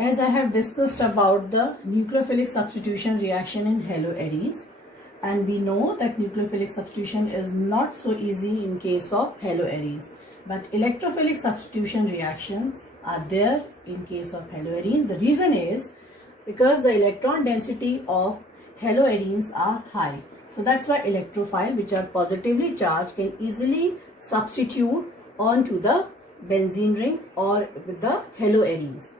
as I have discussed about the nucleophilic substitution reaction in haloarenes, and we know that nucleophilic substitution is not so easy in case of haloarenes, but electrophilic substitution reactions are there in case of haloarenes. The reason is because the electron density of haloarenes are high. So that's why electrophile, which are positively charged, can easily substitute onto the benzene ring or with the haloarenes.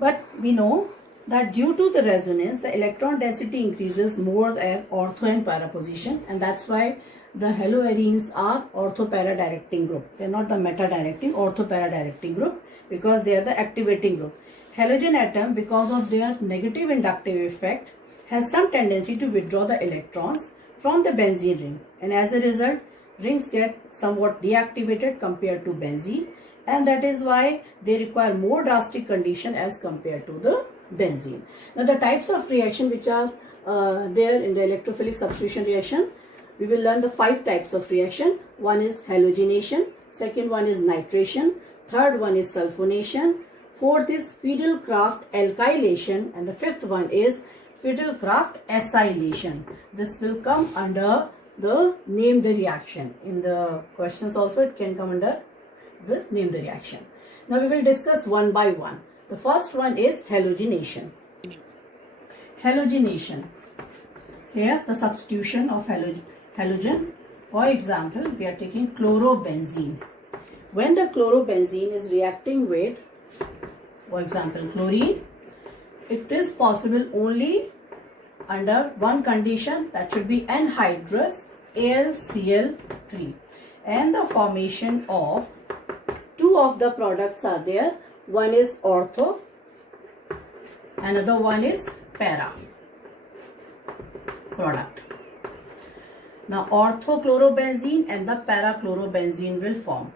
But we know that due to the resonance, the electron density increases more at ortho and para position, and that's why the haloarenes are ortho-para directing group. They are not the meta-directing, ortho-para directing group, because they are the activating group. Halogen atom, because of their negative inductive effect, has some tendency to withdraw the electrons from the benzene ring, and as a result, rings get somewhat deactivated compared to benzene, and that is why they require more drastic condition as compared to the benzene. Now the types of reaction which are there in the electrophilic substitution reaction, we will learn the 5 types of reaction. One is halogenation, second one is nitration, third one is sulfonation, fourth is Fiedel-Crafts alkylation, and the fifth one is Fiedel-Crafts acylation. This will come under the name the reaction. In the questions also it can come under the name the reaction. Now we will discuss one by one. The first one is halogenation. Halogenation. Here the substitution of halogen. For example, we are taking chlorobenzene. When the chlorobenzene is reacting with, for example, chlorine, it is possible only under one condition, that should be anhydrous AlCl3, and the formation of two of the products are there. One is ortho, another one is para product. Now orthochlorobenzene and the parachlorobenzene will form,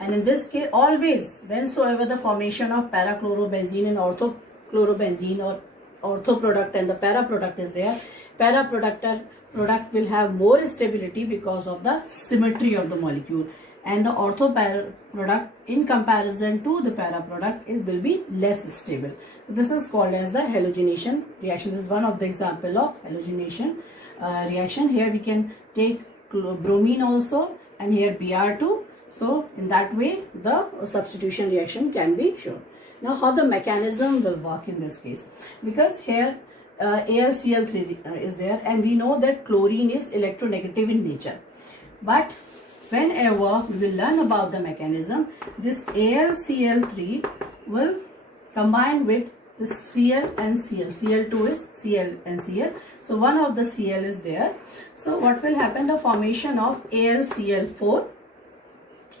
and in this case always whensoever the formation of parachlorobenzene and orthochlorobenzene or ortho product and the para product is there, para product will have more stability because of the symmetry of the molecule, and the ortho product in comparison to the para product will be less stable. This is called as the halogenation reaction. This is one of the example of halogenation reaction. Here we can take bromine also, and here Br2. So in that way the substitution reaction can be shown. Now how the mechanism will work in this case, because here AlCl3 is there, and we know that chlorine is electronegative in nature, but whenever we will learn about the mechanism, this AlCl3 will combine with the Cl and Cl. Cl2 is Cl and Cl. So one of the Cl is there. So what will happen? The formation of AlCl4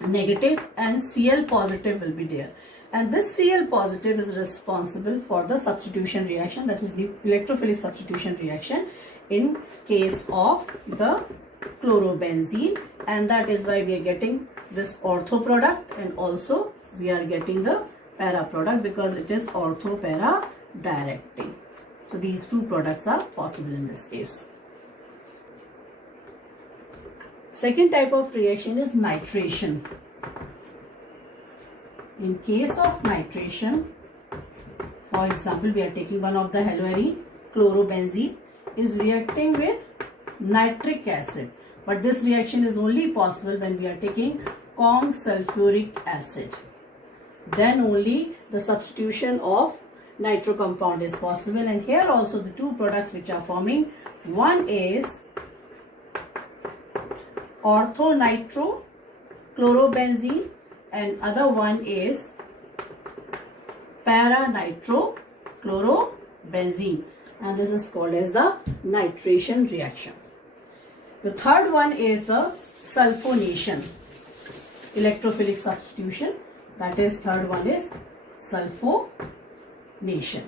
negative and Cl positive will be there. And this Cl positive is responsible for the substitution reaction, that is the electrophilic substitution reaction in case of the chlorobenzene, and that is why we are getting this ortho product, and also we are getting the para product because it is ortho para directing. So these two products are possible in this case. Second type of reaction is nitration. In case of nitration, for example, we are taking one of the haloarene, chlorobenzene is reacting with nitric acid, but this reaction is only possible when we are taking Kong sulfuric acid. Then only the substitution of nitro compound is possible, and here also the two products which are forming, one is orthonitro chlorobenzene and other one is para-nitro chlorobenzene, and this is called as the nitration reaction. The third one is the sulfonation, electrophilic substitution, that is third one is sulfonation.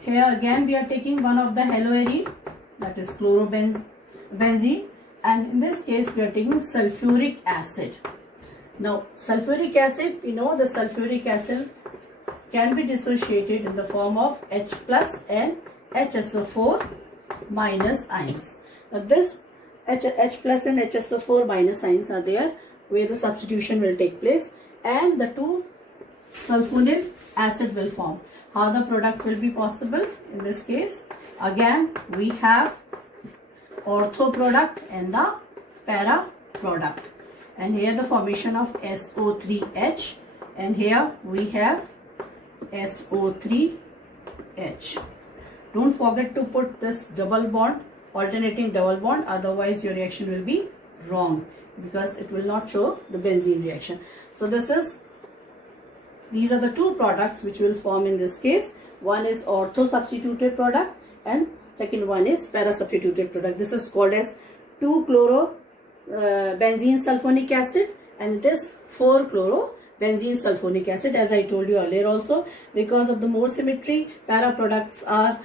Here again we are taking one of the haloarene, that is chlorobenzene, and in this case we are taking sulfuric acid. Now sulfuric acid, we know the sulfuric acid can be dissociated in the form of H plus and HSO4 minus ions. Now this H plus and HSO4 minus ions are there where the substitution will take place, and the two sulfonil acid will form. How the product will be possible in this case? Again, we have ortho product and the para product. And here the formation of SO3H, and here we have SO3H. Don't forget to put this double bond, alternating double bond, otherwise your reaction will be wrong because it will not show the benzene reaction. So these are the two products which will form in this case. One is ortho substituted product and second one is para substituted product. This is called as 2-chloro benzene sulfonic acid, and it is 4-chloro benzene sulfonic acid. As I told you earlier also, because of the more symmetry, para products are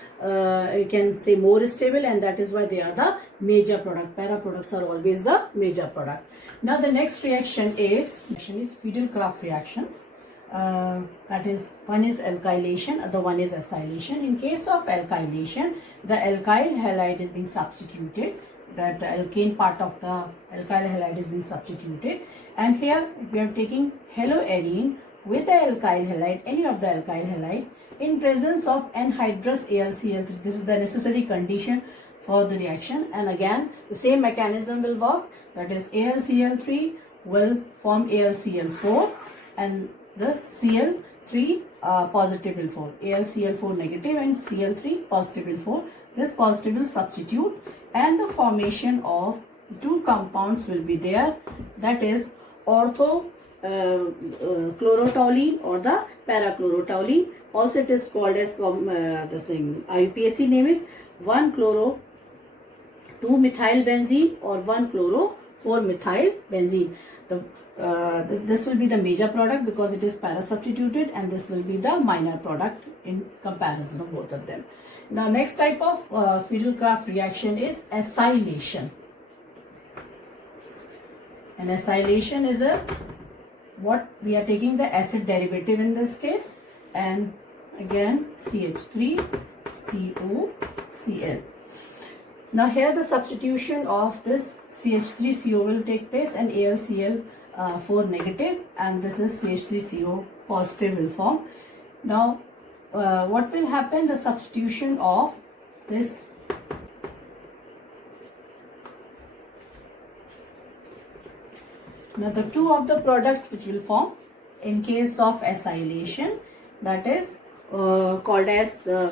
you can say more stable, and that is why they are the major product. Para products are always the major product. Now the next reaction is Fiedel-Crafts reactions. That is, one is alkylation, other one is acylation. In case of alkylation, the alkyl halide is being substituted, that the alkane part of the alkyl halide is being substituted, and here we are taking haloarine with the alkyl halide, any of the alkyl halide, in presence of anhydrous AlCl3. This is the necessary condition for the reaction, and again the same mechanism will work, that is AlCl3 will form AlCl4 and the Cl3 positive will form, AlCl4 negative and Cl3 positive will form. This positive will substitute and the formation of two compounds will be there, that is ortho chlorotoluene or the para-chlorotoluene. Also it is called as this thing, IUPAC name is 1-chloro-2-methyl-benzene or 1-chloro-4-methyl-benzene. This will be the major product because it is para substituted, and this will be the minor product in comparison of both of them. Now next type of Fiedel-Crafts reaction is acylation. And acylation is what we are taking the acid derivative in this case, and again CH3COCl. Now here the substitution of this CH3CO will take place and AlCl4 negative, and this is CH3CO positive will form. Now what will happen? The substitution of this now the two of the products which will form in case of acylation, that is called as the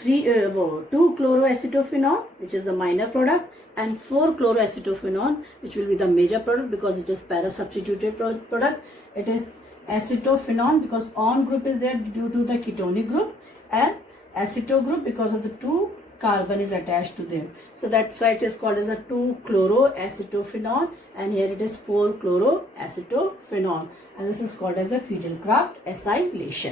2-chloroacetophenone, which is the minor product, and 4-chloroacetophenone, which will be the major product because it is para substituted product. It is acetophenone because on group is there due to the ketonic group, and aceto group because of the 2 carbon is attached to them. So that's why it is called as a 2-chloroacetophenone, and here it is 4-chloroacetophenone, and this is called as the Fiedel-Crafts acylation.